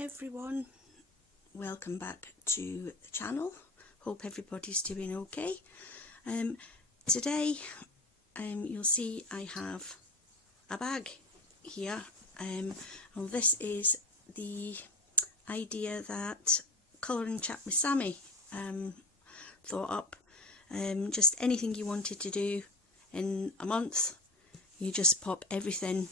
everyone, welcome back to the channel. Hope everybody's doing okay. Today you'll see I have a bag here. Well, this is the idea that Colouring Chat with Sammy thought up. Just anything you wanted to do in a month, you just pop everything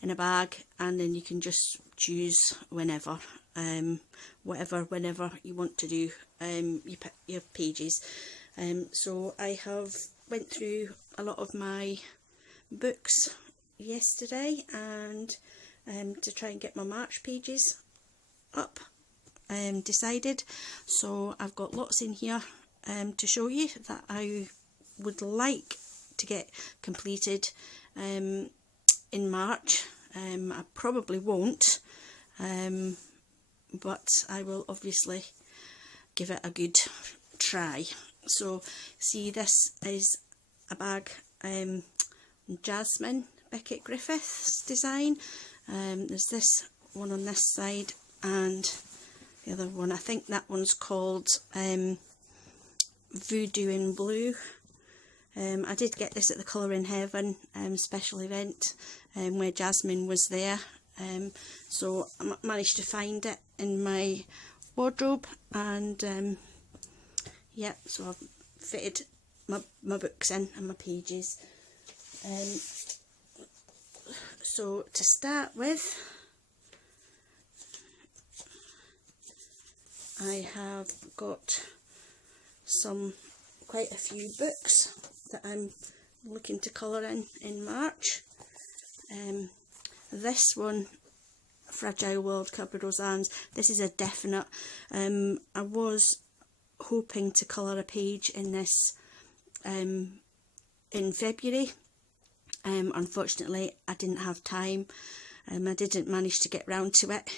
in a bag and then you can just choose whenever, whenever you want to do your pages. So I have went through a lot of my books yesterday and to try and get my March pages up decided. So I've got lots in here to show you that I would like to get completed in March. I probably won't, but I will obviously give it a good try. So see, this is a bag, Jasmine Beckett Griffith's design. There's this one on this side and the other one, I think that one's called Voodoo in Blue. I did get this at the Colour in Heaven special event where Jasmine was there, so I managed to find it in my wardrobe, and yeah, so I've fitted my books in and my pages. So to start with, I have got quite a few books that I'm looking to colour in March. This one, Fragile World Cupboard Roseanne's, this is a definite. I was hoping to colour a page in this in February. Unfortunately I didn't have time. I didn't manage to get round to it.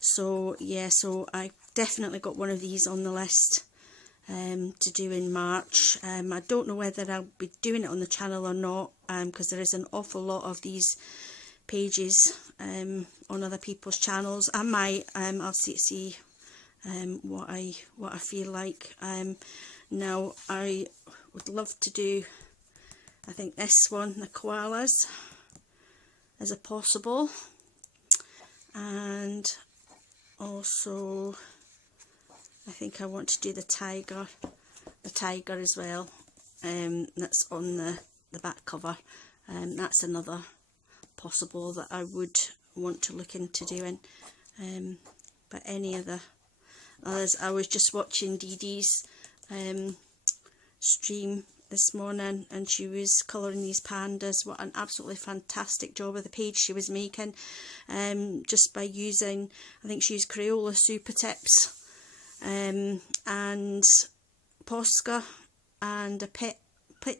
So yeah, so I definitely got one of these on the list to do in March. I don't know whether I'll be doing it on the channel or not, because there is an awful lot of these pages on other people's channels. I might I'll see what I feel like. Now I would love to do, I think this one, the koalas, as a possible, and also I think I want to do the tiger as well. That's on the back cover. That's another possible that I would want to look into doing. But any of the others, I was just watching Dede's stream this morning and she was colouring these pandas. What an absolutely fantastic job of the page she was making, just by using, I think she used Crayola Super Tips and Posca and a pit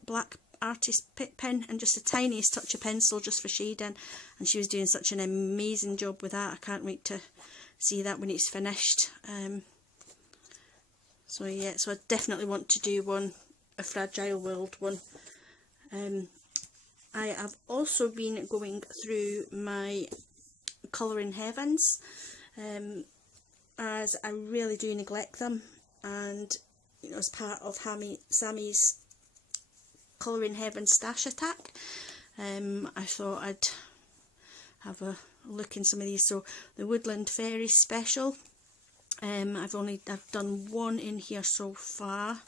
black artist pit pen and just the tiniest touch of pencil just for shading, and she was doing such an amazing job with that. I can't wait to see that when it's finished. So yeah, so I definitely want to do one, a Fragile World one. I have also been going through my Colour in Heavens, as I really do neglect them, and you know, as part of Sammy's Colour in Heaven stash attack, I thought I'd have a look in some of these. So the Woodland Fairy special, I've done one in here so far,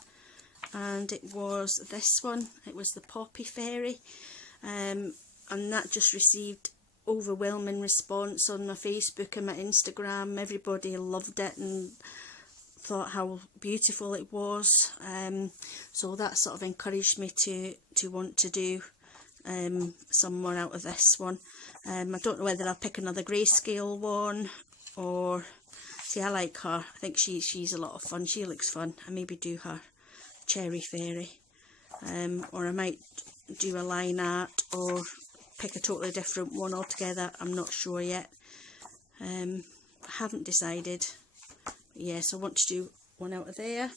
and it was this one. It was the Poppy Fairy, and that just received overwhelming response on my Facebook and my Instagram. Everybody loved it and thought how beautiful it was, so that sort of encouraged me to want to do some more out of this one. I don't know whether I'll pick another grayscale one, or see, I like her. I think she's a lot of fun. She looks fun. I maybe do her Cherry Fairy, or I might do a line art or pick a totally different one altogether. I'm not sure yet. I haven't decided. Yes, I want to do one out of there.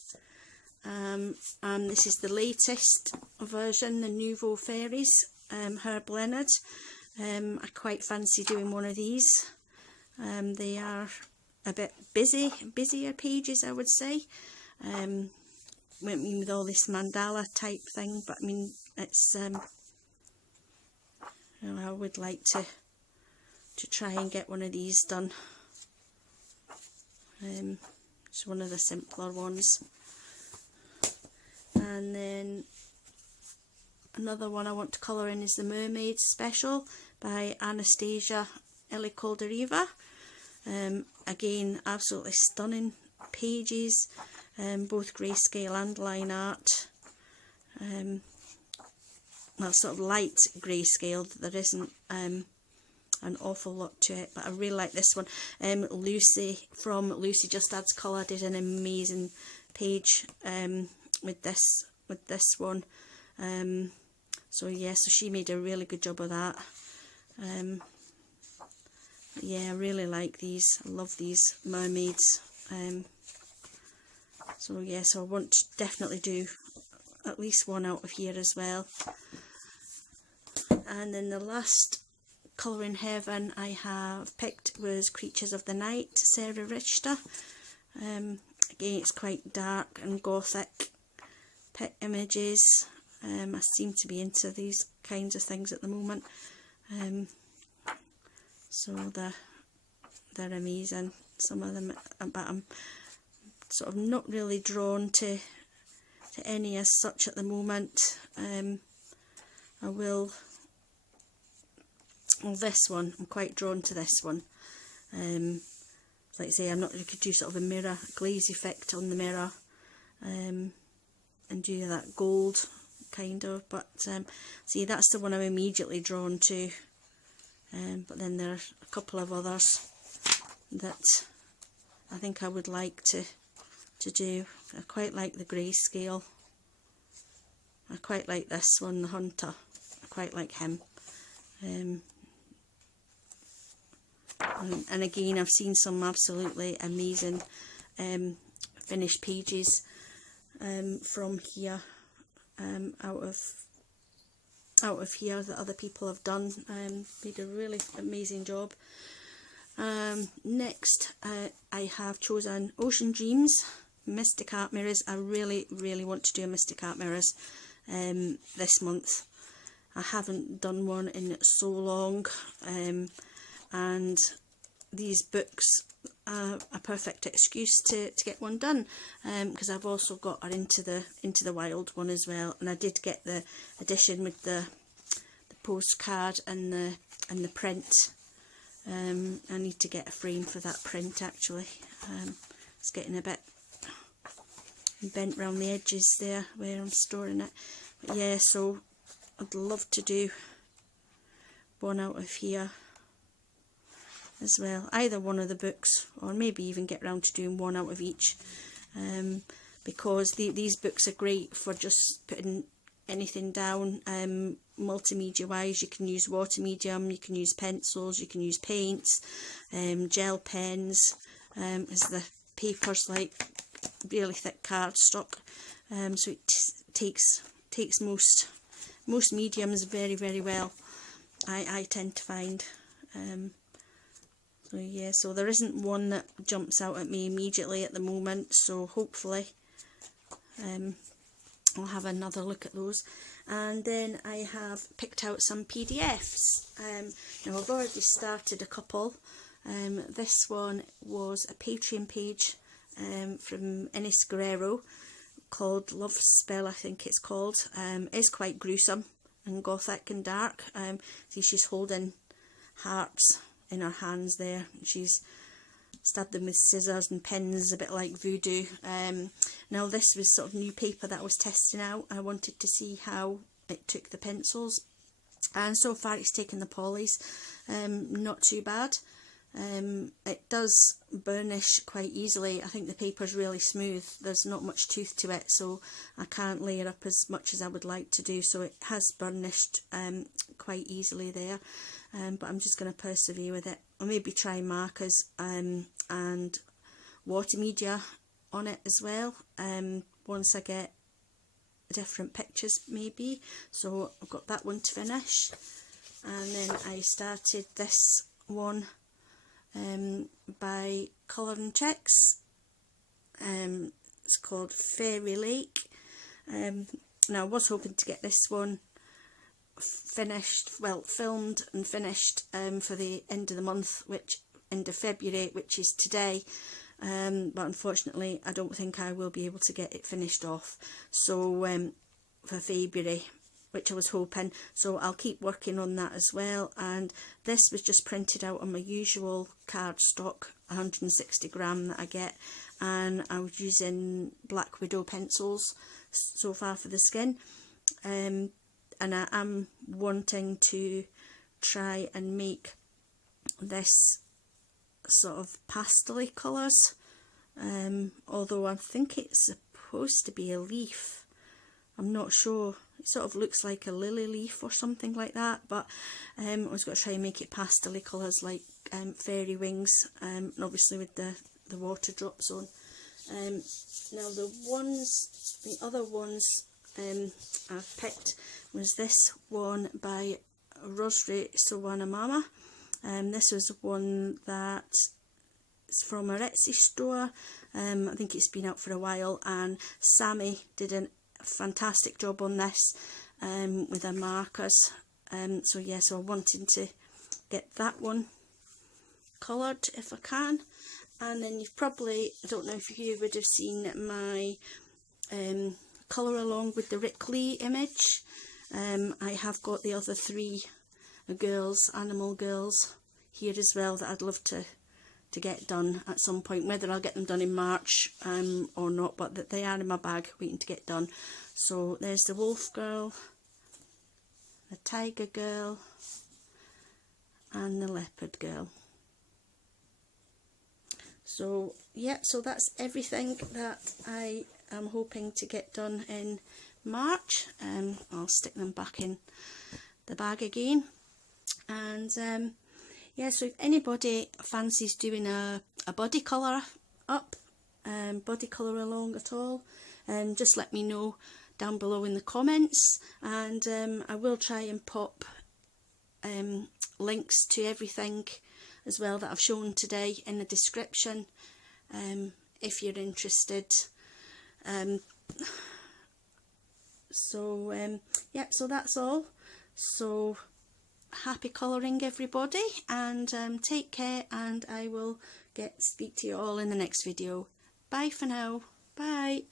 And this is the latest version, the Nouveau Fairies, Herb Leonard. I quite fancy doing one of these. They are a bit busier pages, I would say. With all this mandala type thing, but I mean, it's you know, I would like to try and get one of these done. It's one of the simpler ones. And then another one I want to colour in is the Mermaid Special by Anastasia Elicolderiva. Again, absolutely stunning pages, both grayscale and line art. Well, sort of light grayscale, there isn't an awful lot to it, but I really like this one. Lucy from Lucy Just Adds Colour did an amazing page with this one. So yeah, so she made a really good job of that. Yeah, I really like these. I love these mermaids. So yeah, so I want to definitely do at least one out of here as well. And then the last colour in heaven I have picked was Creatures of the Night, Sarah Richter. Again, it's quite dark and gothic images. I seem to be into these kinds of things at the moment. So they're amazing, some of them, but I'm sort of not really drawn to any as such at the moment. Well, this one, I'm quite drawn to this one. Like I say, you could do sort of a mirror, glaze effect on the mirror, and do that gold kind of, but see, that's the one I'm immediately drawn to. But then there are a couple of others that I think I would like to do. I quite like the grayscale. I quite like this one, the Hunter. I quite like him. And again, I've seen some absolutely amazing finished pages from here, out of here, that other people have done. Did a really amazing job. Next, I have chosen Ocean Dreams Mystic Art Mirrors. I really want to do a Mystic Art Mirrors this month. I haven't done one in so long, and these books are a perfect excuse to get one done, because I've also got her Into the Wild one as well, and I did get the edition with the postcard and the print. I need to get a frame for that print actually. It's getting a bit bent round the edges there where I'm storing it, but yeah, so I'd love to do one out of here as well, either one of the books, or maybe even get round to doing one out of each, because these books are great for just putting anything down. Multimedia wise, you can use water medium, you can use pencils, you can use paints, gel pens, as the paper's like really thick cardstock, so it takes most mediums very well, I tend to find. So yeah, so there isn't one that jumps out at me immediately at the moment, so hopefully I'll have another look at those. And then I have picked out some PDFs. Now I've already started a couple. This one was a Patreon page from Ines Guerrero called Love Spell, I think it's called. It's quite gruesome and gothic and dark. See, she's holding hearts in her hands there. She's stabbed them with scissors and pins, a bit like voodoo. Now this was sort of new paper that I was testing out. I wanted to see how it took the pencils, and so far it's taken the polys not too bad. It does burnish quite easily. I think the paper's really smooth, there's not much tooth to it, so I can't layer up as much as I would like to do, so it has burnished quite easily there. But I'm just going to persevere with it. I'll maybe try markers and water media on it as well, once I get different pictures maybe. So I've got that one to finish, and then I started this one by Colouring Checks. It's called Fairy Lake. Now I was hoping to get this one finished, well, filmed and finished for the end of the month, which end of February, which is today, but unfortunately I don't think I will be able to get it finished off, so for February, which I was hoping, so I'll keep working on that as well. And this was just printed out on my usual cardstock, 160 gram that I get, and I was using Black Widow pencils so far for the skin, and I am wanting to try and make this sort of pastel-y colours, although I think it's supposed to be a leaf. I'm not sure. It sort of looks like a lily leaf or something like that, but I was going to try and make it pastel-y colours like fairy wings, and obviously with the water drops on. Now the other ones I've picked was this one by Rosary Sawana Mama. This was one that is from a Etsy store. I think it's been out for a while, and Sammy did a fantastic job on this with her markers. So yeah, so I'm wanting to get that one coloured if I can. And then you've probably, I don't know if you would have seen my colour along with the Rick Lee image. I have got the other 3 girls, animal girls, here as well that I'd love to get done at some point, whether I'll get them done in March or not, but that they are in my bag waiting to get done. So there's the wolf girl, the tiger girl, and the leopard girl. So yeah, so that's everything that I am hoping to get done in March. I'll stick them back in the bag again. And yeah, so if anybody fancies doing a body colour up, body colour along at all, just let me know down below in the comments, and I will try and pop links to everything as well that I've shown today in the description, if you're interested. Yeah, so that's all. So happy colouring everybody, and take care, and I will speak to you all in the next video. Bye for now. Bye.